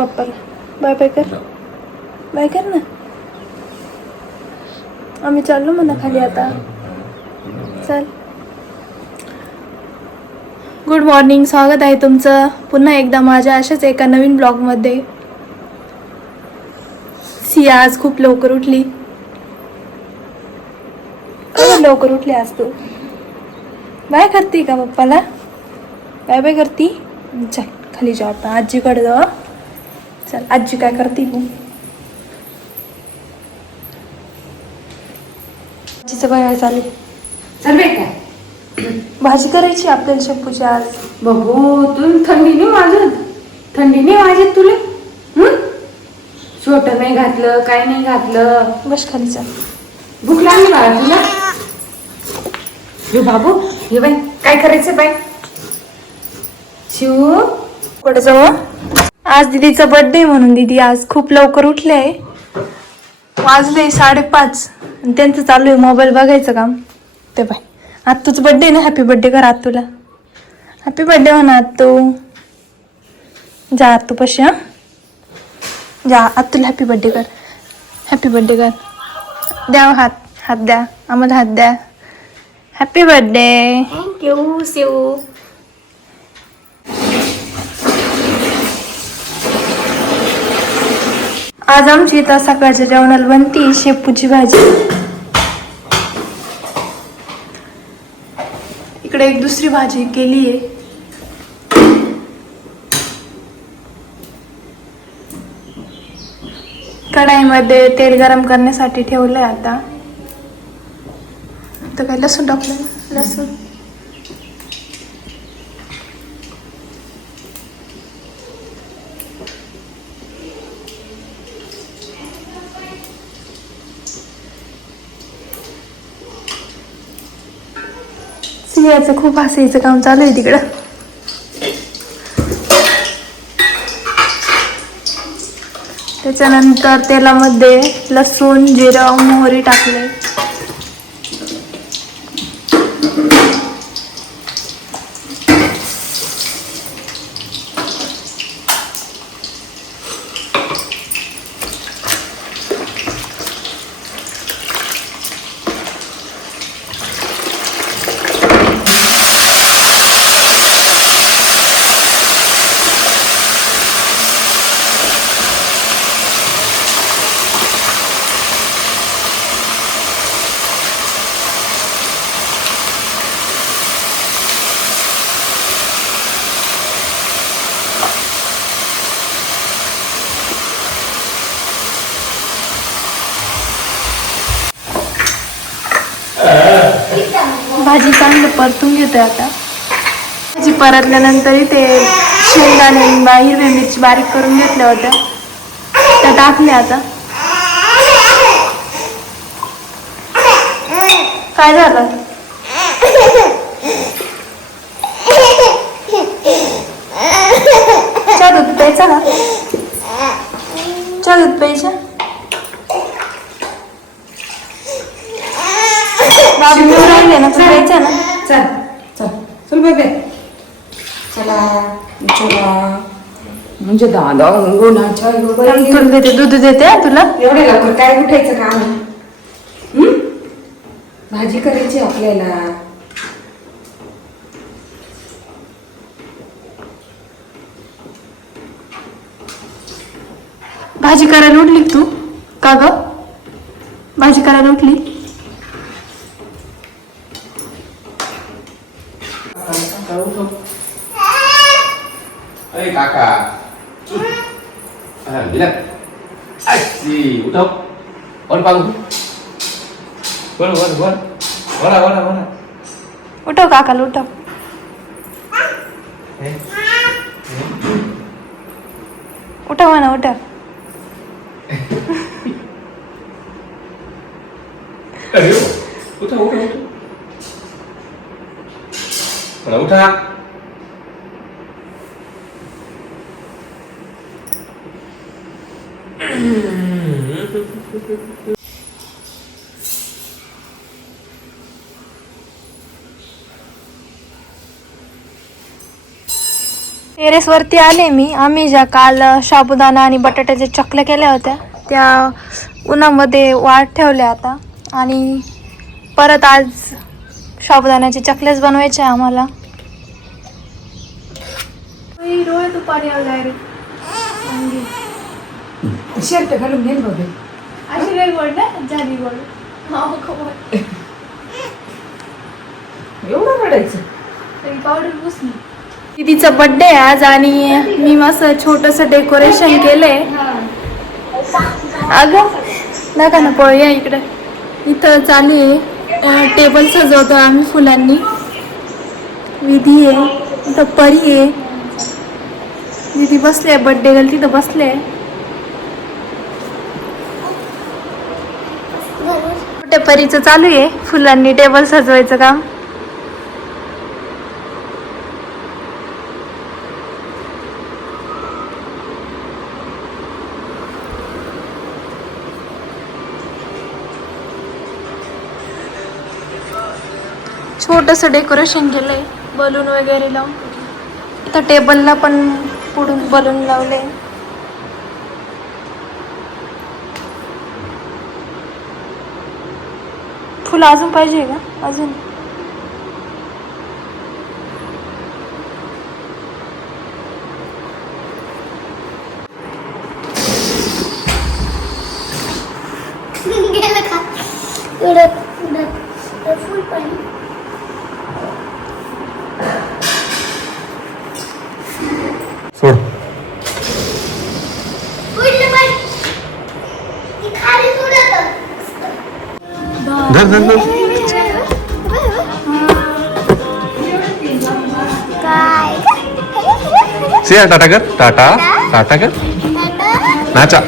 पप्पाला bye bye कर. Bye कर ना. आम्ही चाललो म्हणा खाली आता. चल. गुड मॉर्निंग स्वागत आहे तुमचं. पुन्हा एकदा माझ्या अशाच एका नवीन ब्लॉगमध्ये. सिया आज खूप लवकर उठली. लवकर उठली आज तू. बाय करते का पप्पाला? बाय बाय करती. चल खाली जाऊ आपण आजीकडे जाऊ? चल आजी काय करते तू आजीचं काय चालू. चल भाजी करायची आपल्याला शेपूची आज. बघू तू थंडी नाही वाजत. थंडी नाही वाजत तुला? हं? स्वेटर नाही घातलं काय नाही घातलं. बस खाली चल. भूक लागली बाळा तुला? हे बाबू हे बाई. काय करायचं बाई? शिव. कुठे जाऊ? हं? आज दीदीचा बर्थडे म्हणून दीदी आज खूप लवकर उठले आहे. वाजले साडेपाच. आणि त्यांचं चालू आहे मोबाईल बघायचं काम. ते बाय आत्तूच बर्थडे ना? हॅपी बर्थडे कर आत्तूला. हॅपी बर्थडे म्हणा आत्तू. जा आत्तू पशी हां? जा. आत्तूला हॅपी बर्थडे कर. हॅपी बर्थडे कर. द्या हात. हात द्या. आम्हाला हात द्या. हॅपी बर्थडे थँक्यू सेऊ आज आमची इथं सकाळच्या जेवणाला बनती शेपूची भाजी. इकडे एक दुसरी भाजी केली आहे. कढाईमध्ये तेल गरम करण्यासाठी ठेवलंय आता. तर काय लसूण टाकलं लसूण. याचं खूप हसायचं काम चालू आहे तिकडं. त्याच्यानंतर तेलामध्ये लसूण जिरं मोहरी टाकले भाजी चांगलं परतून घेतोय आता. भाजी परतल्यानंतर ते शेंगदाणे हिरवी मिरची बारीक करून घेतल्या होत्या. त्या टाकल्या आता. काय झालं? चहा दूध प्यायचा का चहा दूध प्यायचा. बाबू राहिले ना? तू प्यायचा ना? चल चल. चल बेबे. चला चला. म्हणजे दादा थांब, तुला देते दूध देते तुला. एवढे लवकर काय उठायचं काम? भाजी करायची आपल्याला. भाजी करायला उठली तू? का ग? भाजी करायला उठली? ઉઠો ઓલ પાગુ બોલ બોલ બોલ વળા વળા વળા ઉઠો કાકા ઉઠો ઉઠાવાના ઉઠા અરે ઉઠા ઉઠા ઉઠા ઉઠા Mm. टेरेसवरती आले मी. आम्ही ज्या काल साबुदाणा आणि बटाट्याच्या चकल्या केल्या होत्या त्या उन्हामध्ये वाट ठेवल्या आता. आणि परत आज साबुदाण्याचे चकलेच बनवायचे आम्हाला. डोळे तू पाणी आलं शर्ट घालून बघ अशी गोड ना झाली गोड. एवढं रडायचं. पावडर पुसली. दीदीचा बर्थडे आहे आज आणि मी मस्त छोटस डेकोरेशन केलंय. अगं नका ना पळूया इकडे. इथं चालू आहे. टेबल सजवतो आम्ही फुलांनी. विधी आहे इथं परी आहे. दीदी बसले बर्थडे गर्ल तिथं बसले परीचं चालू आहे. फुलांनी टेबल सजवायचं काम. छोटस डेकोरेशन केलंय. बलून वगैरे लावून. इथं टेबलला पण पुढून बलून लावले तुला अजून पाहिजे का? अजून. गेलं का? उडत उडत फुल पाणी सोड उडलं पाणी ती खाली उडत धर धर धर काय सिया टाटा कर टाटा टाटा कर नाचा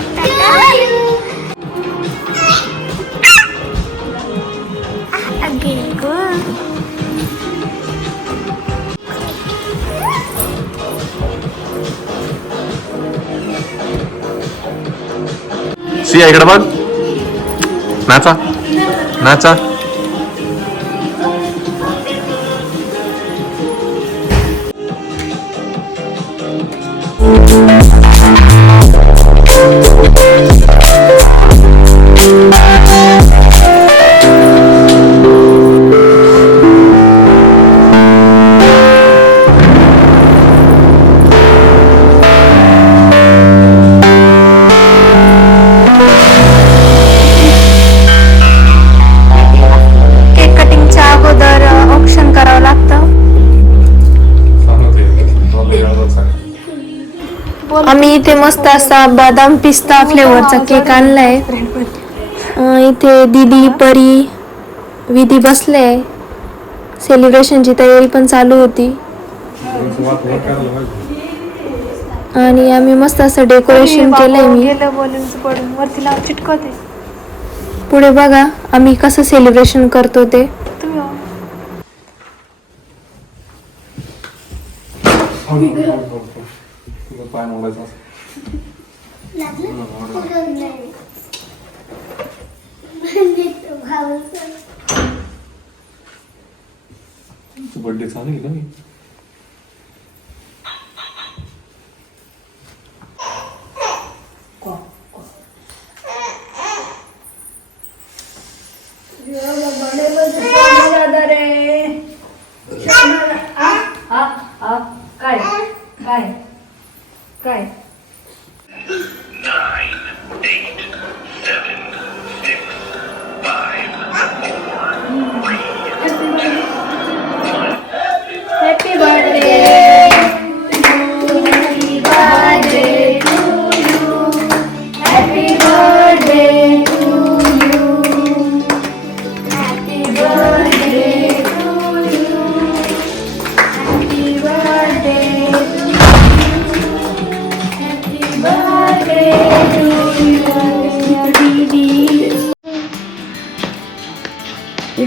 सिया इकडे बघ नाचा नाचा केक आम्ही इथे मस्त असा बदाम पिस्ता फ्लेवरचा केक आणलाय. अं, इथे दीदी परी विधी बसले. सेलिब्रेशनची तयारी पण चालू होती. आणि आम्ही मस्त असं डेकोरेशन केलंय मी. पुढे बघा आम्ही कसं सेलिब्रेशन करतो ते. बर्थडे चालू आहे ना काय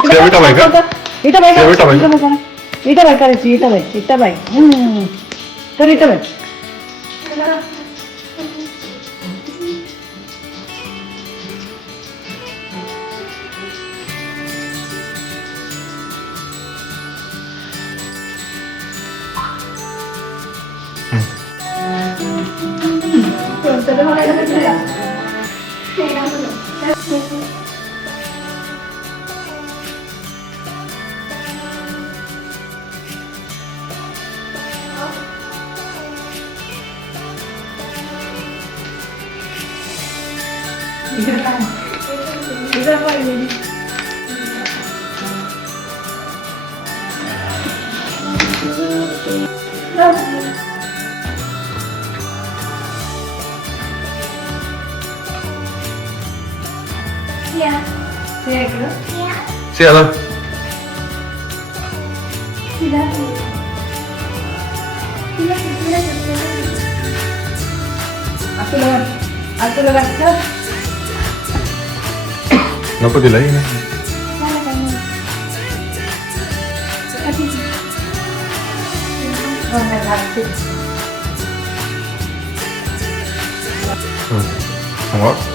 विटा बाई का इथं बाई इथं बाई. इथं बाई करा. इथं बाई करायची इथं बाई इथं बाई हम्म. तर इथं बाई से आला नको तिला ये ना. हं. सांगा. Happy birthday to you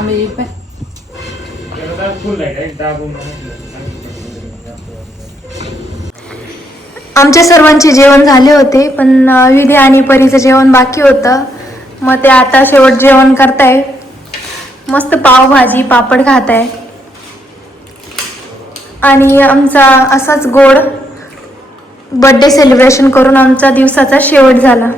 आम्ही आमच्या सर्वांचे जेवण झाले होते पण अं, विधी आणि परीचं जेवण बाकी होतं. मग ते आता शेवट जेवण करताय. मस्त पावभाजी पापड खात आहे आणि आमचा असाच गोड बर्थडे सेलिब्रेशन करून आमचा दिवसाचा शेवट झाला.